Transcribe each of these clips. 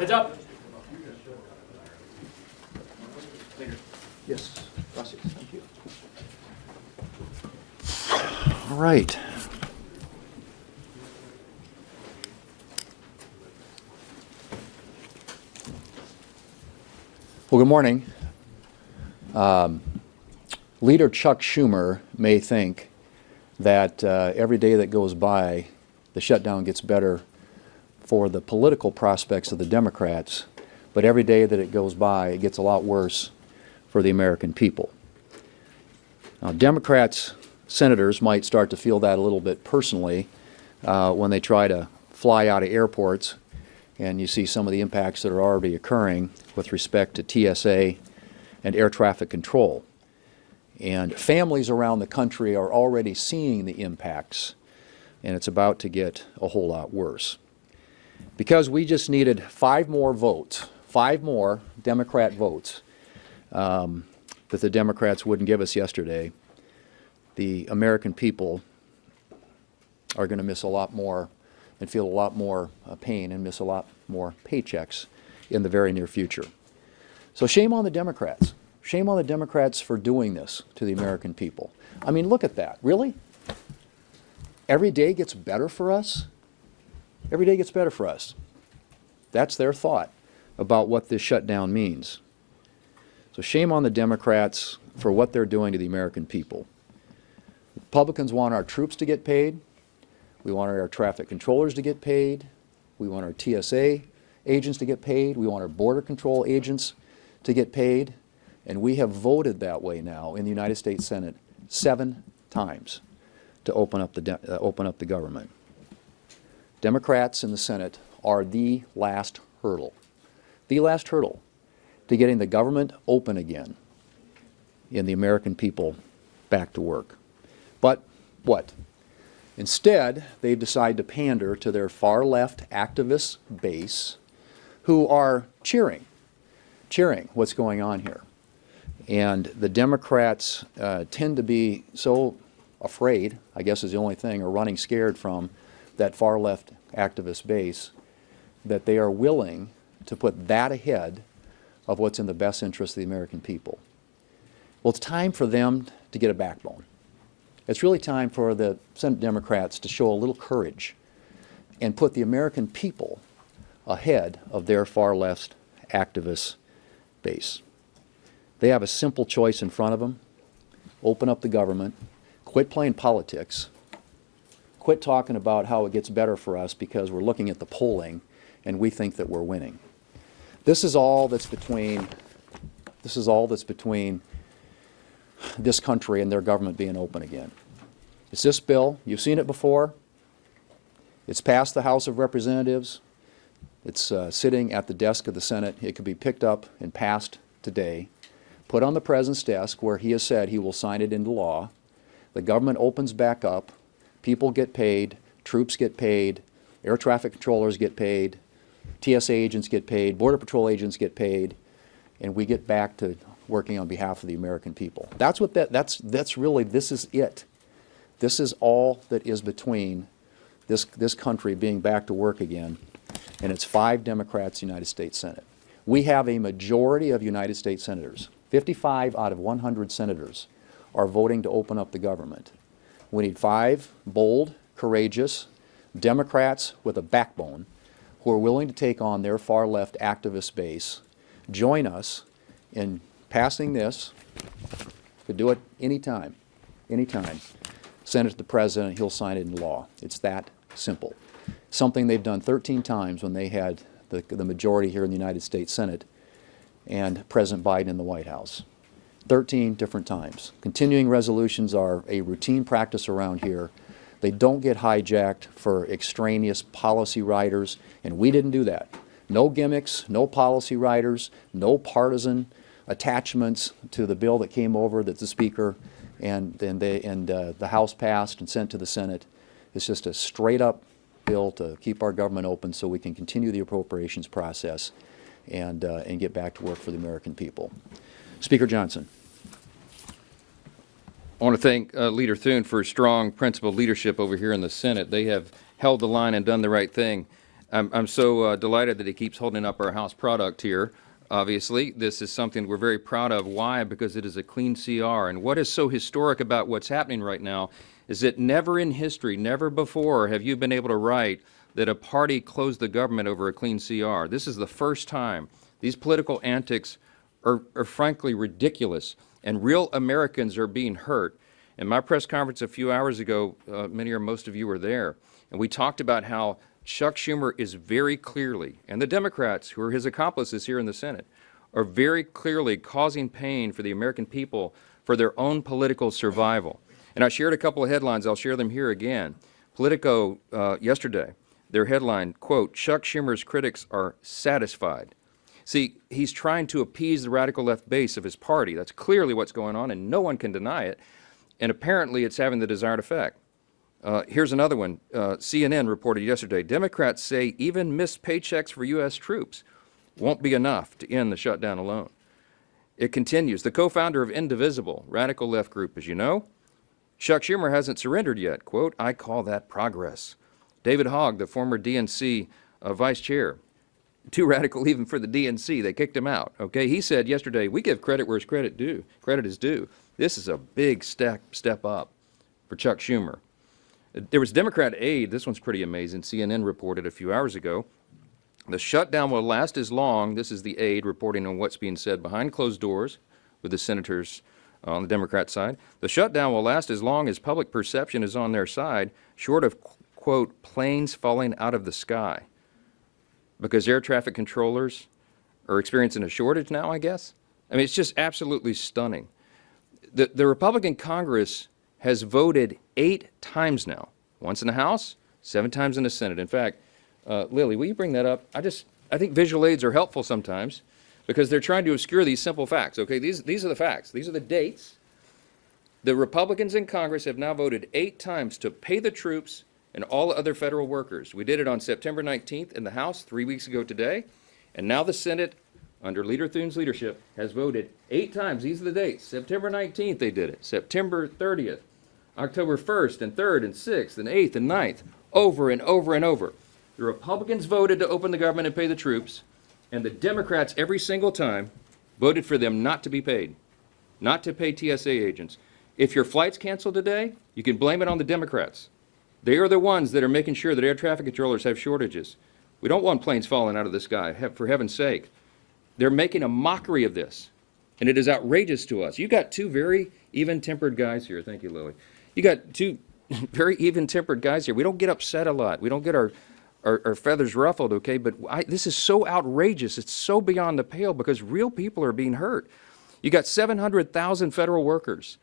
Heads up. Yes, gracias. Thank you. All right. Well, good morning. Leader Chuck Schumer may think that every day that goes by, the shutdown gets better for the political prospects of the Democrats, but every day that it goes by, it gets a lot worse for the American people. Now, Democrats, senators might start to feel that a little bit personally when they try to fly out of airports and you see some of the impacts that are already occurring with respect to TSA and air traffic control. And families around the country are already seeing the impacts, and it's about to get a whole lot worse. Because we just needed 5 more votes, 5 more Democrat votes that the Democrats wouldn't give us yesterday, the American people are going to miss a lot more and feel a lot more pain and miss a lot more paychecks in the very near future. So shame on the Democrats. Shame on the Democrats for doing this to the American people. I mean, look at that. Really? Every day gets better for us? Every day gets better for us. That's their thought about what this shutdown means. So shame on the Democrats for what they're doing to the American people. Republicans want our troops to get paid. We want our traffic controllers to get paid. We want our TSA agents to get paid. We want our border control agents to get paid. And we have voted that way now in the United States Senate 7 times to open up the government. Democrats in the Senate are the last hurdle to getting the government open again and the American people back to work. But what? Instead, they've decided to pander to their far-left activist base who are cheering what's going on here. And the Democrats tend to be so afraid, I guess is the only thing, or running scared from that far-left activist base, that they are willing to put that ahead of what's in the best interest of the American people. Well, it's time for them to get a backbone. It's really time for the Senate Democrats to show a little courage and put the American people ahead of their far-left activist base. They have a simple choice in front of them. Open up the government. Quit playing politics. Quit talking about how it gets better for us because we're looking at the polling and we think that we're winning. This is all that's between this country and their government being open again. It's this bill. You've seen it before. It's passed the House of Representatives. It's sitting at the desk of the Senate. It could be picked up and passed today, put on the President's desk where he has said he will sign it into law. The government opens back up. People get paid. Troops get paid. Air traffic controllers get paid. TSA agents get paid. Border Patrol agents get paid. And we get back to working on behalf of the American people. That's really, this is it. This is all that is between this country being back to work again, and it's 5 Democrats in the United States Senate. We have a majority of United States senators. 55 out of 100 senators are voting to open up the government. We need 5 bold, courageous Democrats with a backbone who are willing to take on their far-left activist base, join us in passing this. Could do it anytime. Send it to the President, he'll sign it into law. It's that simple. Something they've done 13 times when they had the majority here in the United States Senate and President Biden in the White House. 13 different times. Continuing resolutions are a routine practice around here. They don't get hijacked for extraneous policy writers, and we didn't do that. No gimmicks, no policy writers, no partisan attachments to the bill that came over that the Speaker and the House passed and sent to the Senate. It's just a straight-up bill to keep our government open so we can continue the appropriations process and get back to work for the American people. Speaker Johnson. I want to thank Leader Thune for strong, principled leadership over here in the Senate. They have held the line and done the right thing. I'm so delighted that he keeps holding up our House product here. Obviously, this is something we're very proud of. Why? Because it is a clean CR. And what is so historic about what's happening right now is that never in history, never before have you been able to write that a party closed the government over a clean CR. This is the first time. These political antics are frankly ridiculous, and real Americans are being hurt. In my press conference a few hours ago, many or most of you were there, and we talked about how Chuck Schumer is very clearly, and the Democrats, who are his accomplices here in the Senate, are very clearly causing pain for the American people for their own political survival. And I shared a couple of headlines. I'll share them here again. Politico yesterday, their headline, quote, "Chuck Schumer's critics are satisfied." See, he's trying to appease the radical left base of his party. That's clearly what's going on, and no one can deny it. And apparently it's having the desired effect. Here's another one. CNN reported yesterday, Democrats say even missed paychecks for U.S. troops won't be enough to end the shutdown alone. It continues. The co-founder of Indivisible, radical left group, as you know, Chuck Schumer hasn't surrendered yet. Quote, "I call that progress." David Hogg, the former DNC vice chair, too radical even for the DNC. They kicked him out. Okay, he said yesterday, "We give credit where credit is due." This is a big step up for Chuck Schumer. There was Democrat aide. This one's pretty amazing. CNN reported a few hours ago. The shutdown will last as long. This is the aide reporting on what's being said behind closed doors with the senators on the Democrat side. The shutdown will last as long as public perception is on their side, short of, quote, planes falling out of the sky. Because air traffic controllers are experiencing a shortage now, I guess? I mean, it's just absolutely stunning. The Republican Congress has voted 8 times now, once in the House, 7 times in the Senate. In fact, Lily, will you bring that up? I think visual aids are helpful sometimes because they're trying to obscure these simple facts. Okay, these are the facts. These are the dates. The Republicans in Congress have now voted 8 times to pay the troops and all other federal workers. We did it on September 19th in the House 3 weeks ago today, and now the Senate, under Leader Thune's leadership, has voted 8 times. These are the dates. September 19th they did it, September 30th, October 1st and 3rd and 6th and 8th and 9th, over and over and over. The Republicans voted to open the government and pay the troops, and the Democrats every single time voted for them not to be paid, not to pay TSA agents. If your flight's canceled today, you can blame it on the Democrats. They are the ones that are making sure that air traffic controllers have shortages. We don't want planes falling out of the sky, for heaven's sake. They're making a mockery of this, and it is outrageous to us. You've got 2 very even-tempered guys here. Thank you, Lily. You got 2 very even-tempered guys here. We don't get upset a lot. We don't get our feathers ruffled, okay? But this is so outrageous. It's so beyond the pale because real people are being hurt. You got 700,000 federal workers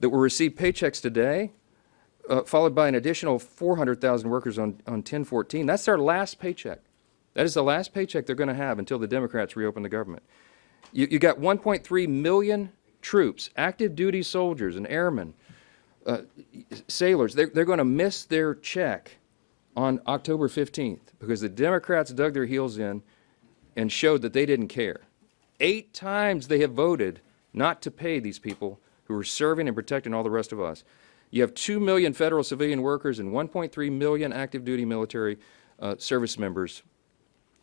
that will receive paychecks today, followed by an additional 400,000 workers on 10/14. That's their last paycheck. That is the last paycheck they're going to have until the Democrats reopen the government. You got 1.3 million troops, active duty soldiers and airmen, sailors. They're going to miss their check on October 15th because the Democrats dug their heels in and showed that they didn't care. 8 times they have voted not to pay these people who are serving and protecting all the rest of us. You have 2 million federal civilian workers and 1.3 million active duty military service members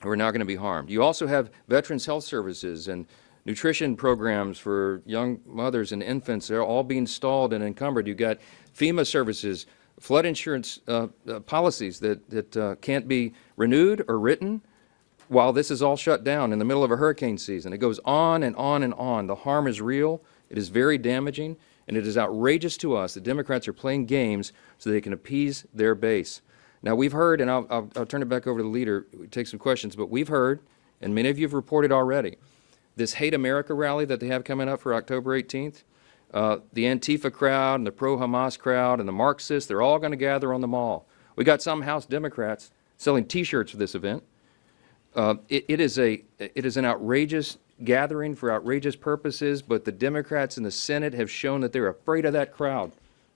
who are now going to be harmed. You also have Veterans Health Services and nutrition programs for young mothers and infants. They're all being stalled and encumbered. You've got FEMA services, flood insurance policies that can't be renewed or written while this is all shut down in the middle of a hurricane season. It goes on and on and on. The harm is real. It is very damaging, and it is outrageous to us that Democrats are playing games so they can appease their base. Now, we've heard, and I'll turn it back over to the leader, take some questions, but we've heard, and many of you have reported already, this Hate America rally that they have coming up for October 18th, the Antifa crowd and the pro-Hamas crowd and the Marxists, they're all going to gather on the mall. We got some House Democrats selling T-shirts for this event. It is an outrageous gathering for outrageous purposes, but the Democrats in the Senate have shown that they're afraid of that crowd,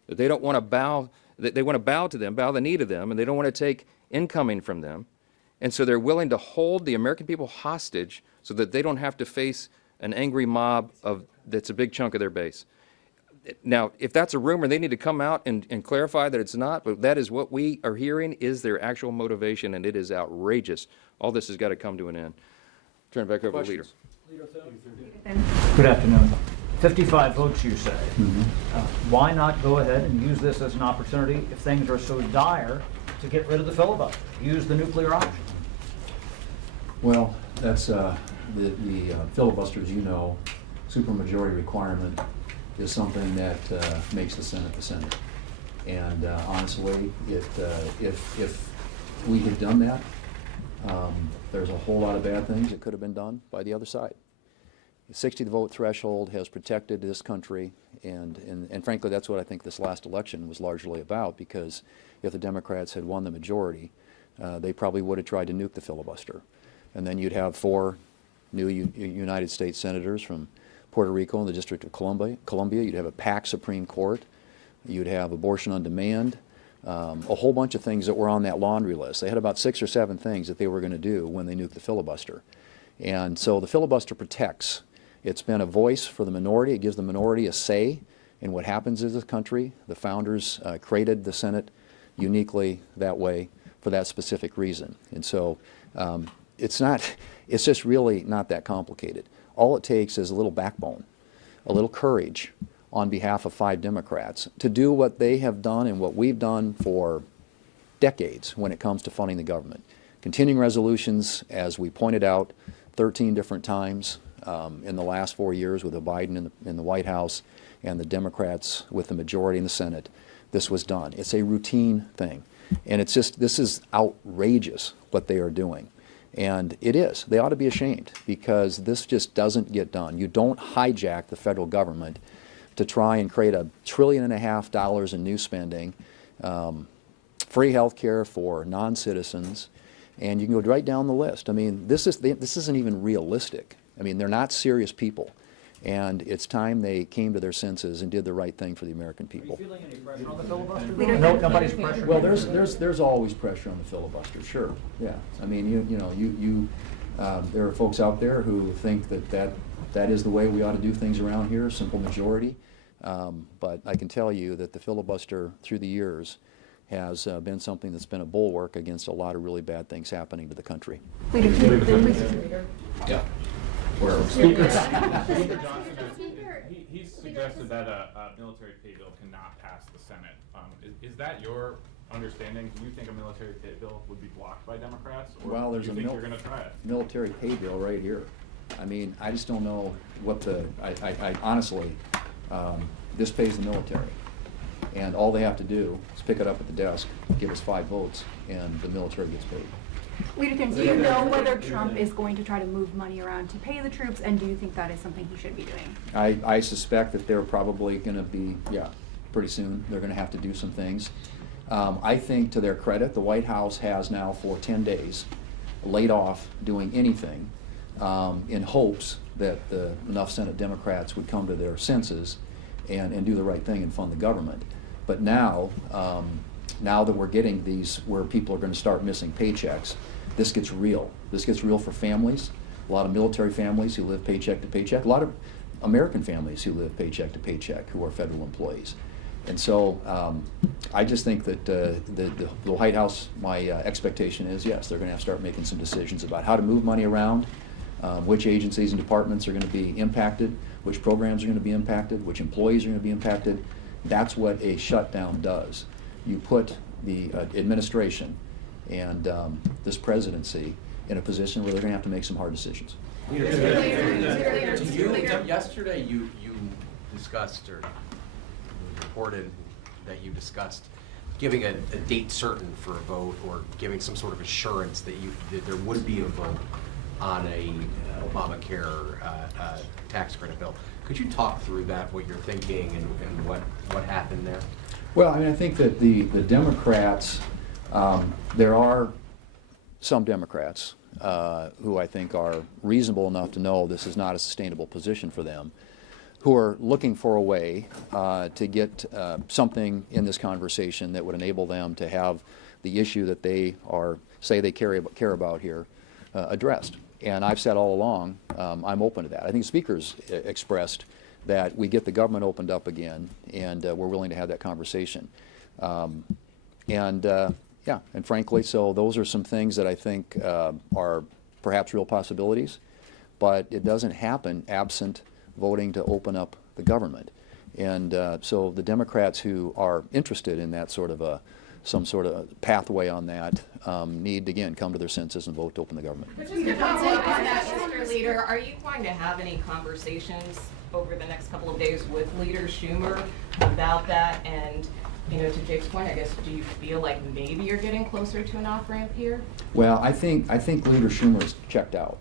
that they don't want to bow. They want to bow to them, bow the knee to them, and they don't want to take incoming from them. And so they're willing to hold the American people hostage so that they don't have to face an angry mob that's a big chunk of their base. Now, if that's a rumor, they need to come out and clarify that it's not, but that is what we are hearing is their actual motivation, and it is outrageous. All this has got to come to an end. Turn it back over to the leader. Good afternoon. 55 votes, you say. Why not go ahead and use this as an opportunity, if things are so dire, to get rid of the filibuster? Use the nuclear option. Well, that's the filibuster, as you know, supermajority requirement is something that makes the Senate the Senate. And honestly, if we had done that, there's a whole lot of bad things that could have been done by the other side. The 60-vote threshold has protected this country, and frankly, that's what I think this last election was largely about, because if the Democrats had won the majority, they probably would have tried to nuke the filibuster. And then you'd have 4 new United States senators from Puerto Rico and the District of Columbia. You'd have a packed Supreme Court. You'd have abortion on demand. A whole bunch of things that were on that laundry list. They had about 6 or 7 things that they were going to do when they nuked the filibuster. And so the filibuster protects. It's been a voice for the minority. It gives the minority a say in what happens in this country. The founders created the Senate uniquely that way for that specific reason. And so it's just really not that complicated. All it takes is a little backbone, a little courage on behalf of 5 Democrats to do what they have done and what we've done for decades when it comes to funding the government. Continuing resolutions, as we pointed out 13 different times in the last 4 years with Biden in the White House and the Democrats with the majority in the Senate, this was done. It's a routine thing. And it's just, this is outrageous what they are doing. And it is. They ought to be ashamed, because this just doesn't get done. You don't hijack the federal government to try and create $1.5 trillion in new spending, free health care for non-citizens, and you can go right down the list. I mean, this isn't even realistic. I mean, they're not serious people. And it's time they came to their senses and did the right thing for the American people. Are you feeling any pressure on the filibuster? No, nobody's pressuring. Well, there's always pressure on the filibuster, sure. Yeah. I mean, there are folks out there who think that is the way we ought to do things around here, simple majority. But I can tell you that the filibuster through the years has been something that's been a bulwark against a lot of really bad things happening to the country. Yeah. Speaker Johnson, he's suggested that a military pay bill cannot pass the Senate. Is that your understanding? Do you think a military pay bill would be blocked by Democrats? Or well, there's do you think you're going to try it? Military pay bill right here. I mean, I just don't know what I honestly, this pays the military. And all they have to do is pick it up at the desk, give us 5 votes, and the military gets paid. Leader Thune, do you know whether Trump is going to try to move money around to pay the troops, and do you think that is something he should be doing? I suspect that they're probably going to be, pretty soon, they're going to have to do some things. I think, to their credit, the White House has now for 10 days laid off doing anything in hopes that enough Senate Democrats would come to their senses and do the right thing and fund the government. But now, now that we're getting these where people are going to start missing paychecks, this gets real. This gets real for families, a lot of military families who live paycheck to paycheck, a lot of American families who live paycheck to paycheck who are federal employees. And so I just think that the White House, my expectation is, yes, they're going to have to start making some decisions about how to move money around, which agencies and departments are going to be impacted, which programs are going to be impacted, which employees are going to be impacted. That's what a shutdown does. You put the administration and this presidency in a position where they're going to have to make some hard decisions. Yesterday you discussed, or it was reported that you discussed giving a date certain for a vote, or giving some sort of assurance that there would be a vote on a Obamacare tax credit bill. Could you talk through that, what you're thinking, and what happened there? Well, I mean, I think that the Democrats, there are some Democrats who I think are reasonable enough to know this is not a sustainable position for them, who are looking for a way to get something in this conversation that would enable them to have the issue that they say they care about here addressed. And I've said all along, I'm open to that. I think speakers expressed that we get the government opened up again, and we're willing to have that conversation. Yeah, and frankly, so those are some things that I think are perhaps real possibilities, but it doesn't happen absent voting to open up the government. And so the Democrats who are interested in that sort of some sort of pathway on that need to, again, come to their senses and vote to open the government. But just to follow up on that, Mr. Leader, are you going to have any conversations over the next couple of days with Leader Schumer about that? And, you know, to Jake's point, I guess, do you feel like maybe you're getting closer to an off-ramp here? Well, I think Leader Schumer is checked out.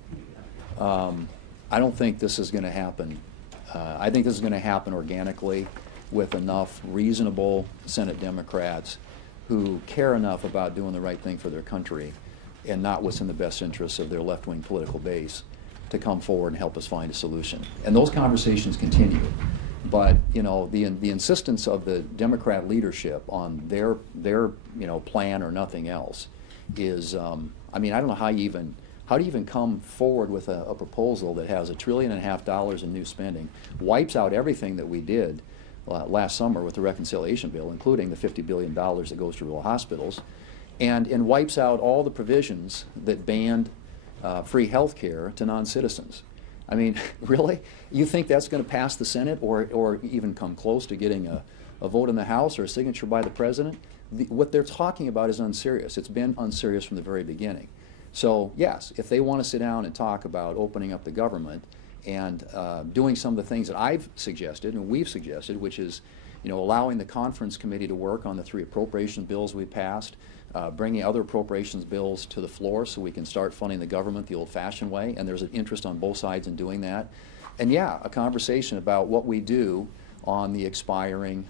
I don't think this is going to happen. I think this is going to happen organically with enough reasonable Senate Democrats who care enough about doing the right thing for their country and not what's in the best interests of their left-wing political base to come forward and help us find a solution. And those conversations continue. But, you know, the insistence of the Democrat leadership on their plan or nothing else is, I mean, I don't know how do you even come forward with a proposal that has $1.5 trillion in new spending, wipes out everything that we did last summer with the reconciliation bill, including the $50 billion that goes to rural hospitals, and wipes out all the provisions that banned free health care to non-citizens. I mean, really? You think that's going to pass the Senate or even come close to getting a vote in the House or a signature by the President? What they're talking about is unserious. It's been unserious from the very beginning. So, yes, if they want to sit down and talk about opening up the government and doing some of the things that I've suggested and we've suggested, which is, you know, allowing the conference committee to work on the 3 appropriation bills we passed, bringing other appropriations bills to the floor so we can start funding the government the old-fashioned way, and there's an interest on both sides in doing that. And yeah, a conversation about what we do on the expiring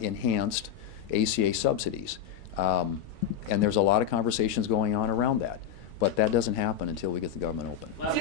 enhanced ACA subsidies. And there's a lot of conversations going on around that. But that doesn't happen until we get the government open. I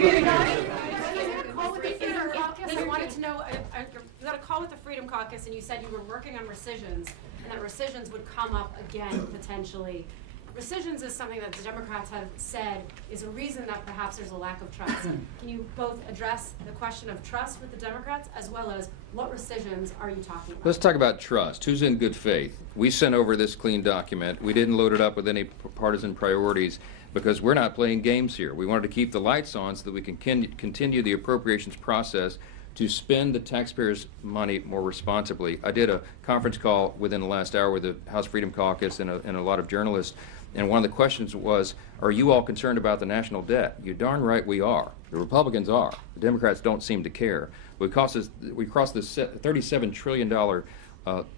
wanted to know, you got a call with the Freedom Caucus and you said you were working on rescissions and that rescissions would come up again potentially. Rescissions is something that the Democrats have said is a reason that perhaps there's a lack of trust. Can you both address the question of trust with the Democrats as well as what rescissions are you talking about? Let's talk about trust. Who's in good faith? We sent over this clean document. We didn't load it up with any partisan priorities because we're not playing games here. We wanted to keep the lights on so that we can continue the appropriations process to spend the taxpayers' money more responsibly. I did a conference call within the last hour with the House Freedom Caucus and a lot of journalists, and one of the questions was, are you all concerned about the national debt? You're darn right we are. The Republicans are. The Democrats don't seem to care. We crossed this $37 trillion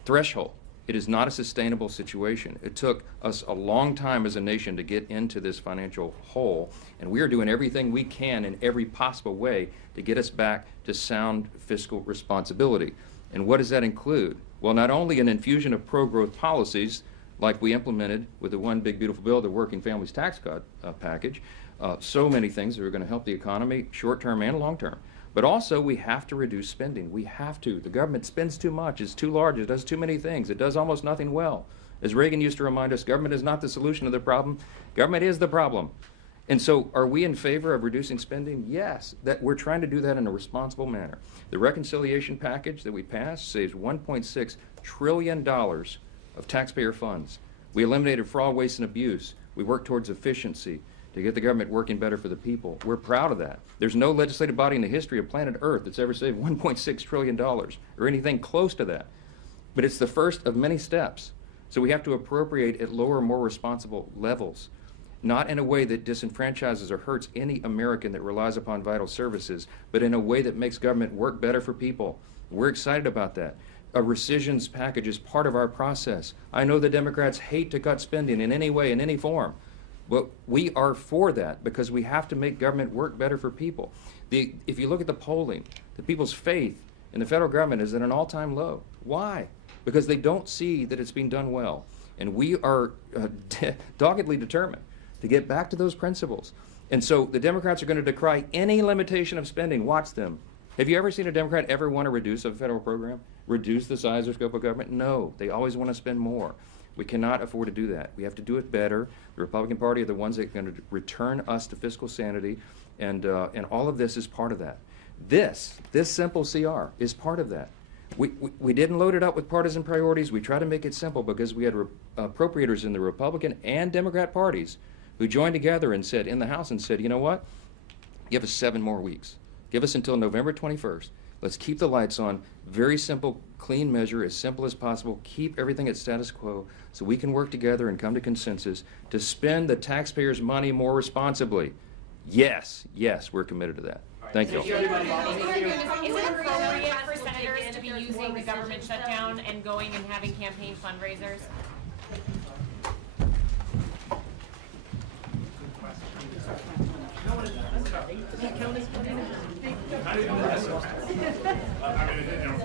threshold. It is not a sustainable situation. It took us a long time as a nation to get into this financial hole, and we are doing everything we can in every possible way to get us back to sound fiscal responsibility. And what does that include? Well, not only an infusion of pro-growth policies like we implemented with the One Big Beautiful Bill, the Working Families Tax Cut package, so many things that are going to help the economy short-term and long-term. But also, we have to reduce spending. We have to. The government spends too much. It's too large. It does too many things. It does almost nothing well. As Reagan used to remind us, government is not the solution to the problem. Government is the problem. And so are we in favor of reducing spending? Yes. That we're trying to do that in a responsible manner. The reconciliation package that we passed saves $1.6 trillion of taxpayer funds. We eliminated fraud, waste, and abuse. We worked towards efficiency to get the government working better for the people. We're proud of that. There's no legislative body in the history of planet Earth that's ever saved $1.6 trillion or anything close to that. But it's the first of many steps. So we have to appropriate at lower, more responsible levels, not in a way that disenfranchises or hurts any American that relies upon vital services, but in a way that makes government work better for people. We're excited about that. A rescissions package is part of our process. I know the Democrats hate to cut spending in any way, in any form. But we are for that because we have to make government work better for people. If you look at the polling, the people's faith in the federal government is at an all-time low. Why? Because they don't see that it's being done well. And we are doggedly determined to get back to those principles. And so the Democrats are going to decry any limitation of spending. Watch them. Have you ever seen a Democrat ever want to reduce a federal program? Reduce the size or scope of government? No. They always want to spend more. We cannot afford to do that. We have to do it better. The Republican Party are the ones that are going to return us to fiscal sanity, and all of this is part of that. This simple CR is part of that. We didn't load it up with partisan priorities. We tried to make it simple because we had appropriators in the Republican and Democrat parties who joined together and said, in the House, and said, you know what? Give us 7 more weeks. Give us until November 21st. Let's keep the lights on. Very simple, clean measure, as simple as possible. Keep everything at status quo so we can work together and come to consensus to spend the taxpayers' money more responsibly. Yes, we're committed to that. Thank you. Is it appropriate for senators to be using the government shutdown and going and having campaign fundraisers? I mean,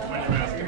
when you're asking